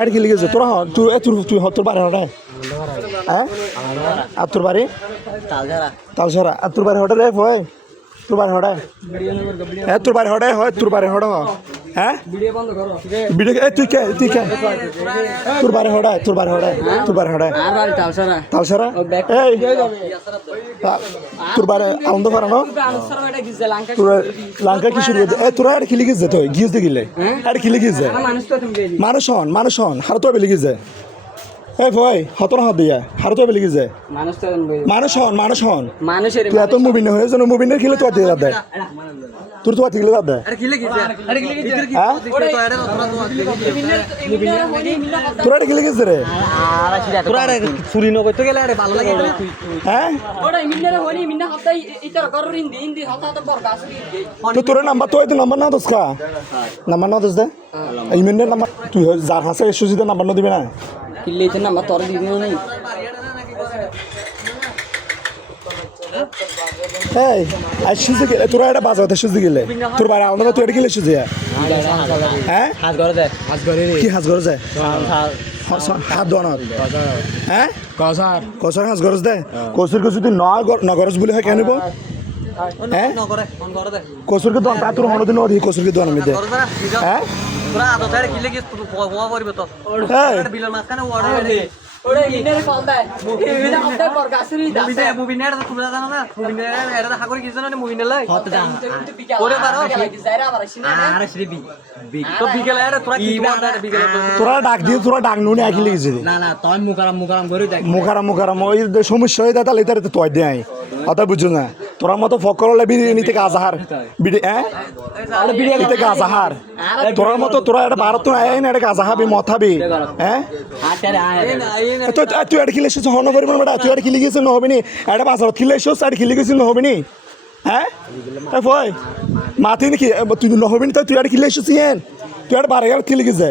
আরে কি লিখেছে তোরা তুই তুই তোর বাড়ি হঠাৎ হ্যাঁ আর তোর বাড়ি তালসারা আর তোর বাড়ি হঠাৎ রে ভয় তোর বাড়ি হঠাৎ হ্যাঁ তোর বাড়ি হঠাৎ হয় তোর বাড়ি হঠাৎ হ্যাঁ ভিডিও তুই কে তোর বাড়ি হঠাৎ তোর বাড়ি হঠাৎ তালসারা এই তোর বাড়ি আনন্দ পারা না তোরা লঙ্কা কি শুরু তোরা আর কি লিখিস তুই গিয়েছ দেখিলে আর কি লিখিস মানুষ হন হার তো বেলি গিয়েছে এই ভয় হতর হাত দিয়া হার তো বেলি গিয়েছে মানুষ হন তুই এত মুভিনে হয়ে যেন মুভিনে খেলে তো দিয়ে দেয় তোর তো ঠিক লাগে তোরা কি লিখেছে রে চুরি নগরতে গেলে আরে ভালো লাগে হ্যাঁ তো তোর নাম্বার তো হয়তো নাম্বার না দোস কা নাম্বার না দোস দে ইমেনের নাম্বার তুই যার হাসে সুজিতে নাম্বার না দিবে না কিল্লেতে নাম্বার তোর দিবি না এই আজ সুজি গেলে তোরা এটা বাজাতে সুজি গেলে তোর বাড়ি আলাদা তুই এটা গেলে সুজি হ্যাঁ হাত ঘরে যায় কি হাজ ঘরে যায় হাত দোয়ানত হ্যাঁ কসার হাজ ঘরজ দে কসুর কে যদি নগরজ বলে হয় কেন হ্যাঁ কসুর কে দোয়ান তা তোর হনদিন নদী কসুর কে দোয়ান আমি দে হ্যাঁ তোরা আদত আর কিলে কি পোয়া করবে তো হ্যাঁ বিলের মাঝখানে ওড়ে ওরে ইনের কল দেয় মুভিনে হতে বরগাসরি দাসে মুভিনে এটা তোমরা জানো না মুভিনে এটা দেখা করে কি জানো না মুভিনে লাই ওরে বারো যাইরা আবার আসিনা আরে শ্রী তো বিকেলে এটা তোরা কি বলদা বিকেলে তোরা ডাক দিয়ে তোরা ডাক নুনে আকি লিখেছে না তোর মুকারাম করে দেখ মুকারাম ওই সমস্যা হয়ে যায় তাহলে এটারে তো তুই দেয় কথা বুঝছো না তোরা মতো ফকরলে বিরিয়ানি থেকে আজাহার বিরিয়ানি থেকে আজাহার তোরার মতো তোরা এটা ভারত আয় না এটা আজাহাবি মথাবি হ্যাঁ তুই এটা খেলে এসেছিস হন করিব না তুই এটা খেলে গেছিস না হবে নি এটা বাজারত খেলে এসেছিস এটা খেলে গেছিস না হবে নি হ্যাঁ ভয় মাথি নাকি তুই নহবি নি তুই এটা খেলে এসেছিস তুই এটা বারে গেলে খেলে গেছে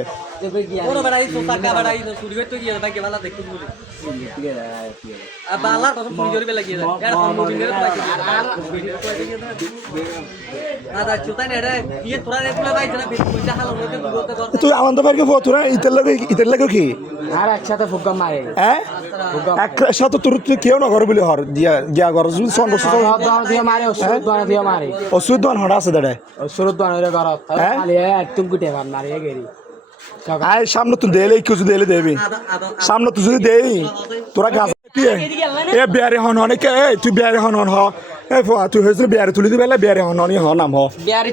ওরে বেড়াই তো সাকা বেড়াই তো চুরি করতে গিয়ে ভাই ভালো দেখতে বলি বালা কত চুরি করবে লাগিয়ে যায় এর ফোন মুভিনের তো আদা চুতাই না রে ইয়ে তোরা রে তুলে ভাই জনা পয়সা হালো নতে দুগতে কর তুই আনন্দ পার্কে তোরা ইতের লাগে কি আর একসাথে ফুগা মারে হ্যাঁ একসাথে তোর তুই কেউ না ঘর বলি হর গিয়া ঘর সন বসে দিয়ে মারে ওষুধ দোয়ান হড়া আছে দাঁড়ায় ওষুধ দোয়ান হইরে ঘর খালি একদম গুটে মারে গেরি আয় সামনে তুই দেলে কিছু দেলে দেবি সামনে তুই যদি দেই তোরা গাছ এ বিয়ারে হন অনেক তুই বিয়ারে হন হ তুই হয়েছিল বিয়ারে তুলি দিবে বিয়ারে হন হ নাম হ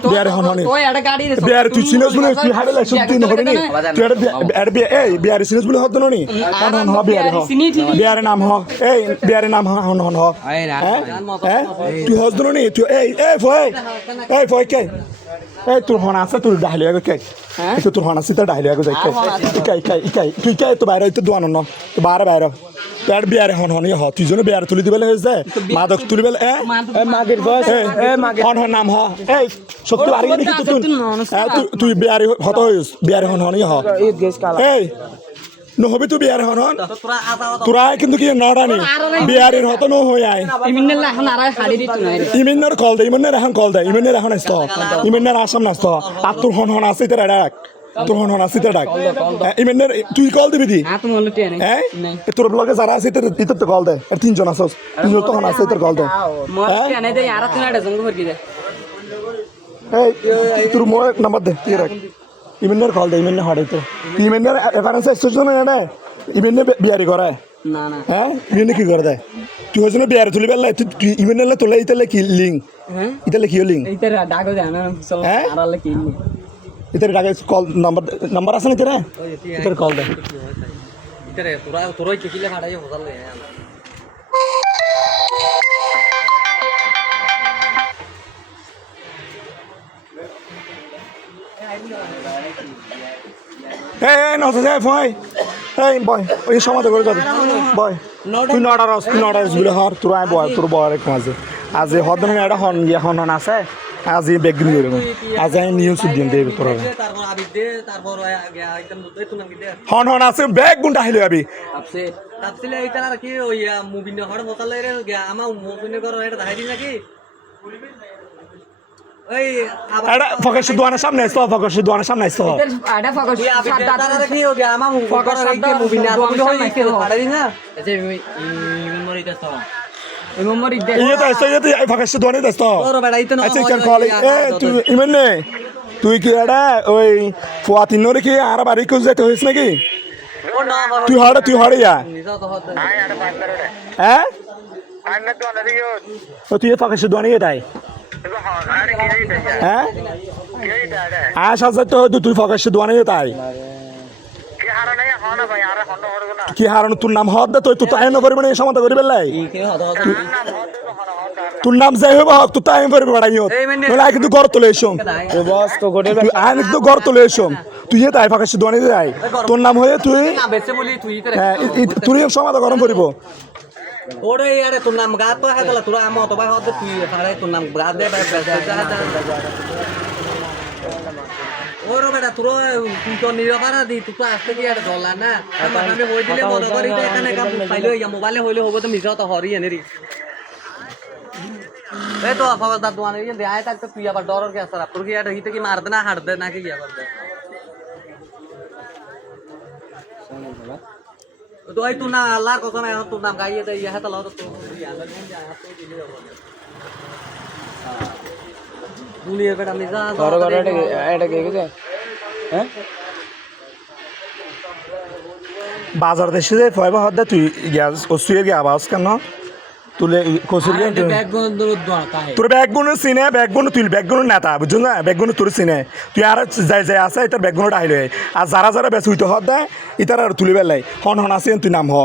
বিয়ারে হন বিয়ারে তুই চিনস বলে তুই হারে লাগছ তুই নহবি নি তুই এটা বিয়ারে চিনস বলে হত নি হন হ বিয়ারে হ বিয়ারে নাম হ এই বিয়ারে নাম হন হ হ্যাঁ তুই হস নি তুই এই ফয় কে এই তোর হন আছে তোর ডাইলে আগে কে তোর হন আছে তোর ডাইলে আগে যাই তুই কে তো বাইরে তো দোয়ান ন তো বাইরে বাইরে তোর বিয়ারে হন হ তুই জন্য বিয়ারে তুলি দিবেলে হয়েছে মাদক তুলি বেলে মাগের বয়স হন নাম হ এই শক্তি বাড়ি নাকি তুই বিয়ারে হত হইস বিয়ারে হন হ এই নহবি তুই বিয়ারে হন তোরা কিন্তু কি নড়ানি বিয়ারের হত ন হই আই ইমিনের কল দে ইমিনের এখন কল দে ইমিনের এখন আসতো ইমিনের আসাম নাস্ত আর তোর হন আছে তোর ডাক তোর হন আছে তোর ডাক ইমিনের তুই কল দিবি দি হ্যাঁ তোর ব্লগে যারা আছে তোর তো কল দে আর তিনজন আসস তিনজন তো হন আছে তোর কল দে এই তোর মোবাইল নাম্বার দে তুই রাখ ইমিনের কল দে ইমিনের হড়াই তো ইমিনের রেফারেন্স এসেছিস না ইমিনের বিয়ারি করে না না হ্যাঁ ইমিনে কি করে দেয় তুই হয়েছিল বিয়ারে তুলি বেলা তুই ইমিনের তোলে ইতালে কি লিঙ্ক ইতালে কি লিঙ্ক হ্যাঁ ইতারে ডাকে কল নাম্বার আছে না তোরা ইতারে কল দে ইতারে তোরা কি কিলে ফাটাই হোজালে এই নসে যায় ভয় এই বয় ওই সমাজে করে যাবে বয় তুই নটারস বলে হর তোর আয় বয় তোর বয়ের এক মাঝে আজ হদন এটা হন গিয়া হন আছে আজ বেগরি করে আজ নিউজ দিন দেবে তোর হন আছে ব্যাগ গুন্ডা হাইলে যাবি তাপসিলে এইটা আর কি ওই মুভিনে হড় মতালে রে আমা মুভিনে করো এটা দেখাই দিন নাকি ওই আবার এটা ফকেশের দোকানের সামনে আসতো ফকেশের দোকানের সামনে আসতো ada fokus dia abis sadar tahu lagi oh dia mah Fokus fokus lagi sadar, movie nya doang aku sana itu itu. ada ini memori deh ইয়ে তো আসতো ইয়ে তো ফকেশের দোকানে আসতো Oro beda itu আচ্ছা কেন কল এ তুই ইমেন নে তুই কি এটা ওই ফুয়াতিন নরে কি আর বাড়ি কোজ যেতে হইছ নাকি oh no তুই হড়ে ইয়া bisa tuh hotel হ্যাঁ ও তুই ফকেশের দোকানে এটাই হ্যাঁ আশ হাজার তো তুই ফকেশের দোকানে তাই কি হারানো তোর নাম হদ দে তুই তো তাই না পারবি না এই সমাধান করি বেলাই ini hotel তোর নাম যাই হবে হক তুই তাই পারবি বাড়াই নলে আই কিন্তু ঘর তুলে এসম bos to gode তুই আই কিন্তু ঘর তুলে এসম তুই তাই ফকেশের দোকানে যাই তোর নাম হয়ে তুই na bese boli tu itu হ্যাঁ তুই সমাধান গরম করিব ore yare tu nam gato hai tala tu amo to bai hotel tu pare tu nam gat de Oro beda tu to nira para di tu aste ki ada dolar na আমি হই দিলে মনে করি তো এখানে কাম পাইলো ইয়া মোবাইলে হইলে হবো তো মিছা তো হরি এনে এই তো আফাবাদ দাদু আনে যে আয় তাক তো তুই আবার ডরর কে আসরা তোর কি এটা হিতে কি মার দে না হাট দে না কি আবার দে তো এই তুই না আল্লাহর কসম এখন তোর নাম গাইয়ে দে ইয়া হাতে লাও তো দুলিয়ে বেটা মিছা এটা কে গেছে হ্যাঁ বাজার দেশে যে ফয়বা হদ দে তুই গ্যাস ওসুয়ের গে আওয়াজ কেন তুলে কসুর গে তোর ব্যাগগুলো চিনে ব্যাগগুলো তুই ব্যাগগুলো নেতা বুঝছো না ব্যাগগুলো তোর চিনে তুই আর যাই যাই আছে এটার ব্যাগগুলো ডাইলে আর যারা যারা বেশ হইতে হদ দেয় ইতার আর তুলি বেলাই হন আছে তুই নাম হ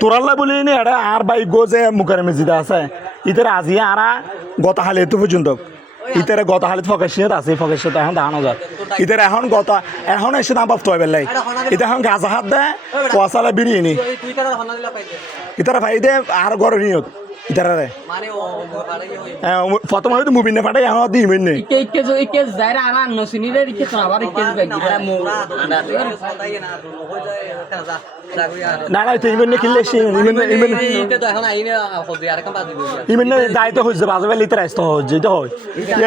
তোরাল্লা বলি নি এটা আর বাইক গো যে মুখের মেজিদা আছে ইতার আজি আর গত হালে তো পর্যন্ত ইতার গত হালে ফকেশিয়ত আছে ফকেশিয়ত এখন দাঁড়ানো যায় ইতার এখন এসে দাম পাবতো বেলাই এটা এখন গাছ হাত দেয় কুয়াশালা বিরিয়ানি তুই তার হনা দিলা পাইছে ইতারা ভাই দে আর গড় নিয়ত ইতারা মানে ও পাড়াই হই প্রথম হয়তো মুভি না পাঠাই এখন দিই মেনে ikke zaira ana no sinire ikke to abar ikke beg না না তুই মেনে কিনলে সে ইমেনে দায়িত্ব হচ্ছে বাজে বেলা ইতারা আসতে হয় যেতে হয়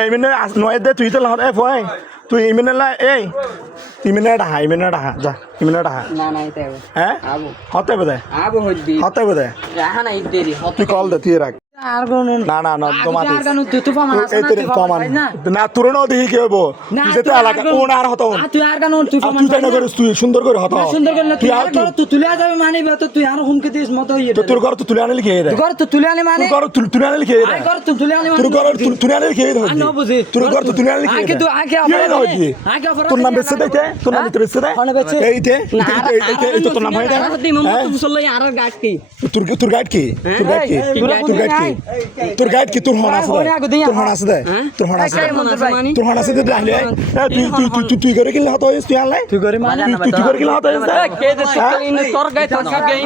ইমেনে নয় দে তুই তো লহর এ ভয় তুই ইমেনে লা এই ইমেনে ডাহা যা ইমেনে ডাহা na na ite হ্যাঁ abu হতে বোধে abu hoddi হতে বোধে ahana ideri তুই কল দে তুই রাখ আর কোন না না না তোমার আর কোন তুই পামান আছে না তুই প্রমাণ না না তোর না দেখি কি হবো তুই যেতে এলাকা কোন আর হতো তুই আর কোন তুই আর তুই তাই না করিস তুই সুন্দর করে হতো সুন্দর করে তুই আর তুই তুই তুলে যাবে মানে তো তুই আর হুমকি দিস মত ইয়ে তো তোর ঘর তো তুলে আনলি খেয়ে দে ঘর তো তুলে আনে মানে তোর ঘর তুলে আনলি খেয়ে দে আই ঘর তো তুলে আনে মানে তোর ঘর তুলে আনলি খেয়ে দে আই ন বুঝি তোর ঘর তো তুলে আনলি খেয়ে আগে দে তো আগে আগে তোর নাম বেচছে দেখতে তোর নাম ভিতরে বেচছে হনে বেচছে এইতে এই তো তোর নাম হয় না মুসল্লাই আর গাট কি তোর গাইড কি তোর গাইড কি তোর গাইড কি তোর হন আছে তোর হন আছে তোর হন আছে তোর হন আছে লাইলে তুই করে কিনলে হতো তুই আনলাই তুই করে মানে তুই করে কিনলে হতো কে দে তোর গায় থাকা গায়